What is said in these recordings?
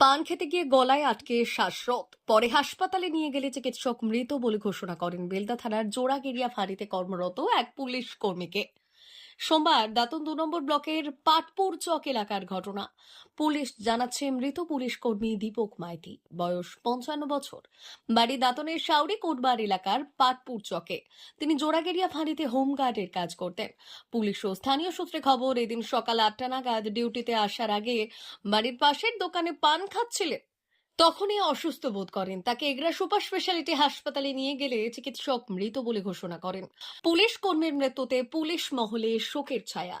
পান খেতে গিয়ে গলায় আটকে শ্বাসরত পরে হাসপাতালে নিয়ে গেলে চিকিৎসক মৃত বলে ঘোষণা করেন বেলদা থানার জোড়াগেরিয়া ফাঁড়িতে কর্মরত এক পুলিশ কর্মীকে। সোমবার দাতন দু নম্বর ব্লকের পাটপুর চক এলাকার ঘটনা। পুলিশ জানাচ্ছে, মৃত পুলিশ কর্মী দীপক মাইতি, বয়স পঞ্চান্ন বছর। বাড়ি দাতনের শাউরি কোটবার এলাকার পাটপুর চকে। তিনি জোড়াগেরিয়া ফাঁড়িতে হোমগার্ডের কাজ করতেন। পুলিশ ও স্থানীয় সূত্রে খবর, এদিন সকাল আটটা নাগাদ ডিউটিতে আসার আগে বাড়ির পাশের দোকানে পান খাচ্ছিলেন। তখনই অসুস্থ বোধ করেন। তাকে এগরা সুপার স্পেশালিটি হাসপাতালে নিয়ে গেলে চিকিৎসক মৃত বলে ঘোষণা করেন। পুলিশ কর্মীর মৃত্যুতে পুলিশ মহলে শোকের ছায়া।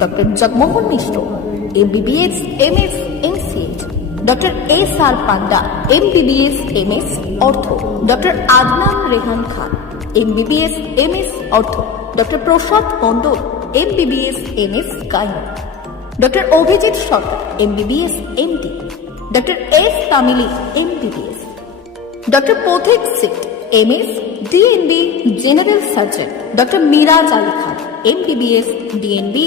doctor Jagmohan Mishra MBBS MS MCh doctor S R Panda MBBS MS ortho doctor Adnan Rehan Khan MBBS MS ortho doctor Prasad Mondal MBBS MS gyne doctor Abhijit Sarkar MBBS MD doctor S Tamili MBBS doctor Pathik Sit MS DNB general surgeon doctor Miraj Ali Khan MBBS DNB